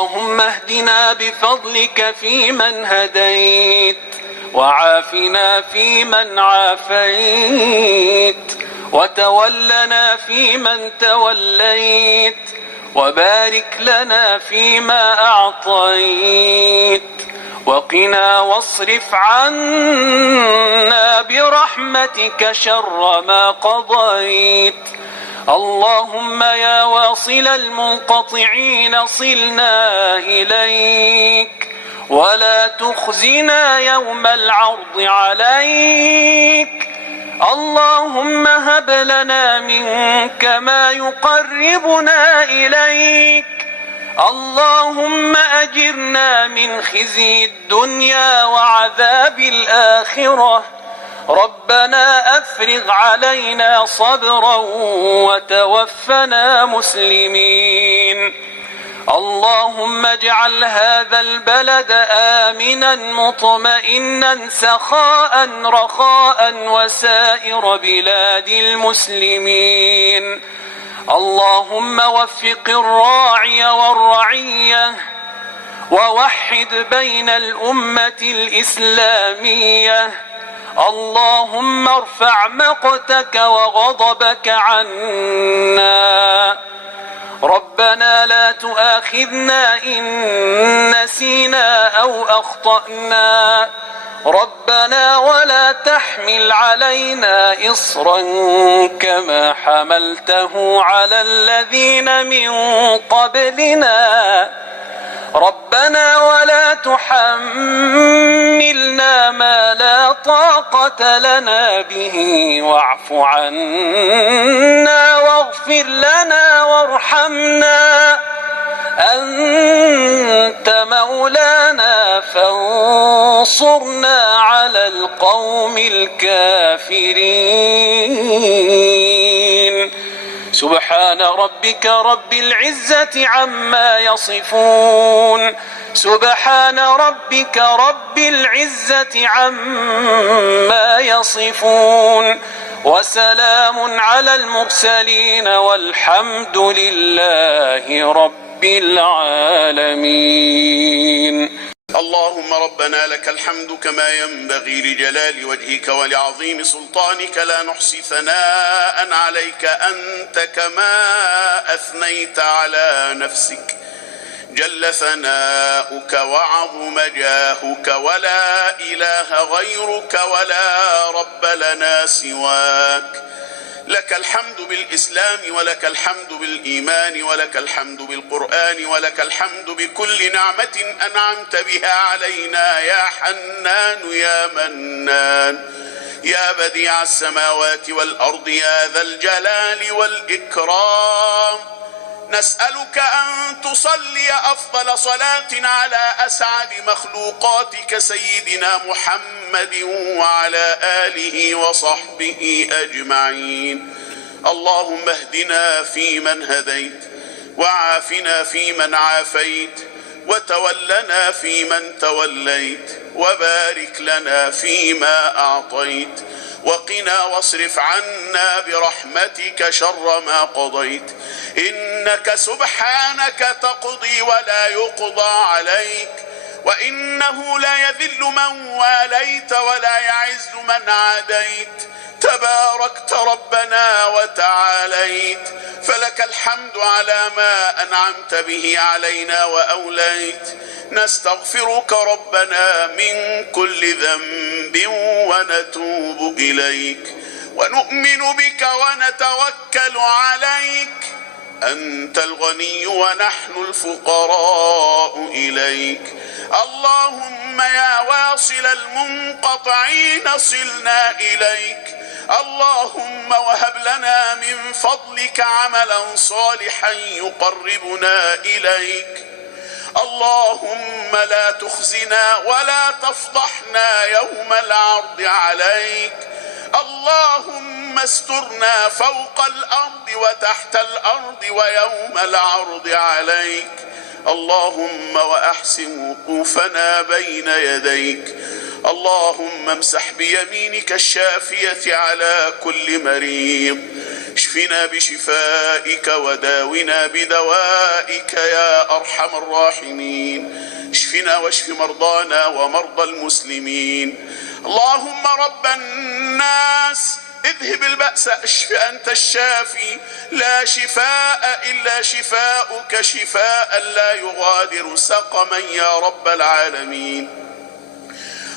اللهم اهدنا بفضلك فيمن هديت، وعافنا فيمن عافيت، وتولنا فيمن توليت، وبارك لنا فيما أعطيت، وقنا واصرف عنا برحمتك شر ما قضيت. اللهم يا واصل المنقطعين صلنا إليك، ولا تخزنا يوم العرض عليك. اللهم هب لنا منك ما يقربنا إليك. اللهم أجرنا من خزي الدنيا وعذاب الآخرة. ربنا أفرغ علينا صبرا وتوفنا مسلمين. اللهم اجعل هذا البلد آمنا مطمئنا سخاء رخاء وسائر بلاد المسلمين. اللهم وفق الراعي والرعية، ووحد بين الأمة الإسلامية. اللهم ارفع مقتك وغضبك عنا. ربنا لا تؤاخذنا إن نسينا أو أخطأنا. ربنا ولا تحمل علينا إصرا كما حملته على الذين من قبلنا. ربنا ولا تحملنا ما لا طاقة لنا به، واعف عنا واغفر لنا وارحمنا. أنت مولانا فانصرنا على القوم الكافرين. سبحان ربك رب العزة عما يصفون. سبحان ربك رب العزة عما يصفون، وسلام على المرسلين، والحمد لله رب العالمين. اللهم ربنا لك الحمد كما ينبغي لجلال وجهك ولعظيم سلطانك، لا نحصي ثناء عليك أنت كما أثنيت على نفسك. جل ثناؤك وعظم جاهك، ولا إله غيرك، ولا رب لنا سواك. لك الحمد بالإسلام، ولك الحمد بالإيمان، ولك الحمد بالقرآن، ولك الحمد بكل نعمة أنعمت بها علينا يا حنان يا منان، يا بديع السماوات والأرض، يا ذا الجلال والإكرام. نسألك أن تصلي أفضل صلاة على أسعد مخلوقاتك سيدنا محمد وعلى آله وصحبه أجمعين. اللهم اهدنا فيمن هديت، وعافنا فيمن عافيت، وتولنا فيمن توليت، وبارك لنا فيما أعطيت، وقنا واصرف عنا برحمتك شر ما قضيت. إنك سبحانك تقضي ولا يقضى عليك، وإنه لا يذل من واليت ولا يعز من عاديت. تباركت ربنا وتعاليت، فلك الحمد على ما أنعمت به علينا وأوليت. نستغفرك ربنا من كل ذنب ونتوب إليك، ونؤمن بك ونتوكل عليك. أنت الغني ونحن الفقراء إليك. اللهم يا واصل المنقطعين صلنا إليك. اللهم وهب لنا من فضلك عملا صالحا يقربنا إليك. اللهم لا تخزنا ولا تفضحنا يوم العرض عليك. اللهم استرنا فوق الأرض وتحت الأرض ويوم العرض عليك. اللهم وأحسن وقوفنا بين يديك. اللهم امسح بيمينك الشافية على كل مريض. اشف اشفنا بشفائك وداونا بدوائك يا أرحم الراحمين. اشفنا واشف مرضانا ومرضى المسلمين. اللهم رب الناس اذهب البأس اشف أنت الشافي، لا شفاء إلا شفاؤك، شفاء لا يغادر سقما يا رب العالمين.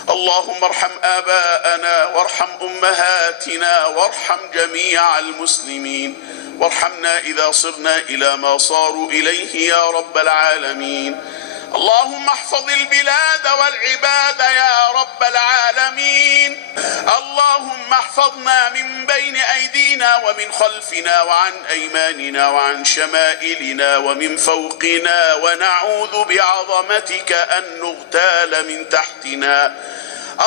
اللهم ارحم آباءنا وارحم أمهاتنا وارحم جميع المسلمين، وارحمنا إذا صرنا إلى ما صاروا إليه يا رب العالمين. اللهم احفظ البلاد والعباد يا رب العالمين. اللهم احفظنا من بين أيدينا ومن خلفنا وعن أيماننا وعن شمائلنا ومن فوقنا، ونعوذ بعظمتك أن نغتال من تحتنا.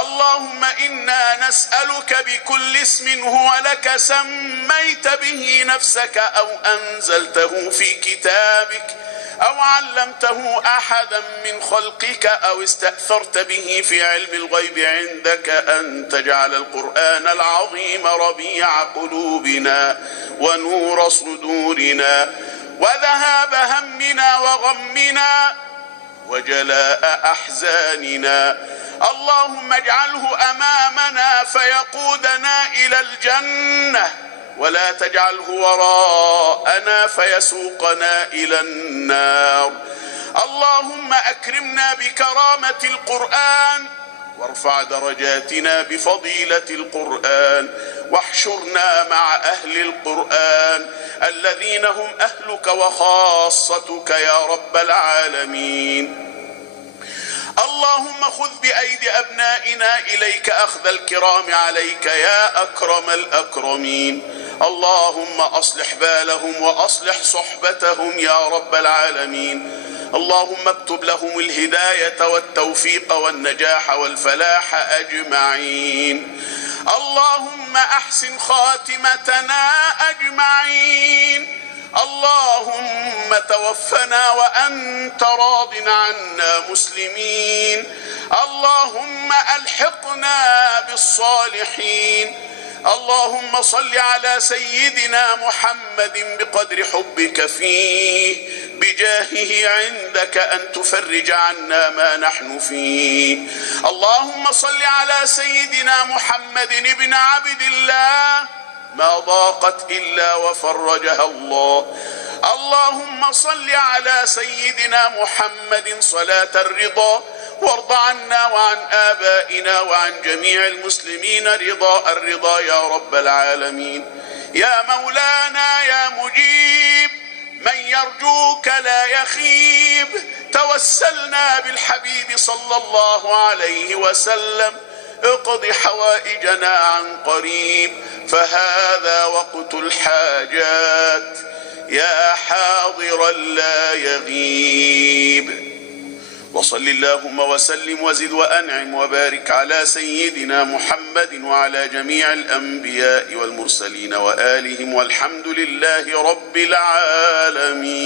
اللهم إنا نسألك بكل اسم هو لك سميت به نفسك أو أنزلته في كتابك أو علمته أحدا من خلقك أو استأثرت به في علم الغيب عندك أن تجعل القرآن العظيم ربيع قلوبنا ونور صدورنا وذهاب همنا وغمنا وجلاء أحزاننا. اللهم اجعله أمامنا فيقودنا إلى الجنة، ولا تجعله وراءنا فيسوقنا إلى النار. اللهم أكرمنا بكرامة القرآن وارفع درجاتنا بفضيلة القرآن، واحشرنا مع أهل القرآن الذين هم أهلك وخاصتك يا رب العالمين. اللهم خذ بأيدي أبنائنا إليك أخذ الكرام عليك يا أكرم الأكرمين. اللهم أصلح بالهم وأصلح صحبتهم يا رب العالمين. اللهم اكتب لهم الهداية والتوفيق والنجاح والفلاح أجمعين. اللهم أحسن خاتمتنا أجمعين. اللهم توفنا وأنت راض عنا مسلمين. اللهم ألحقنا بالصالحين. اللهم صل على سيدنا محمد بقدر حبك فيه، بجاهه عندك أن تفرج عنا ما نحن فيه. اللهم صل على سيدنا محمد بن عبد الله، ما ضاقت إلا وفرجها الله. اللهم صل على سيدنا محمد صلاة الرضا، وارض عنا وعن آبائنا وعن جميع المسلمين رضا الرضا يا رب العالمين. يا مولانا يا مجيب من يرجوك لا يخيب، توسلنا بالحبيب صلى الله عليه وسلم، اقض حوائجنا عن قريب، فهذا وقت الحاجات يا حاضرا لا يغيب. وصل اللهم وسلم وزد وأنعم وبارك على سيدنا محمد وعلى جميع الأنبياء والمرسلين وآلهم، والحمد لله رب العالمين.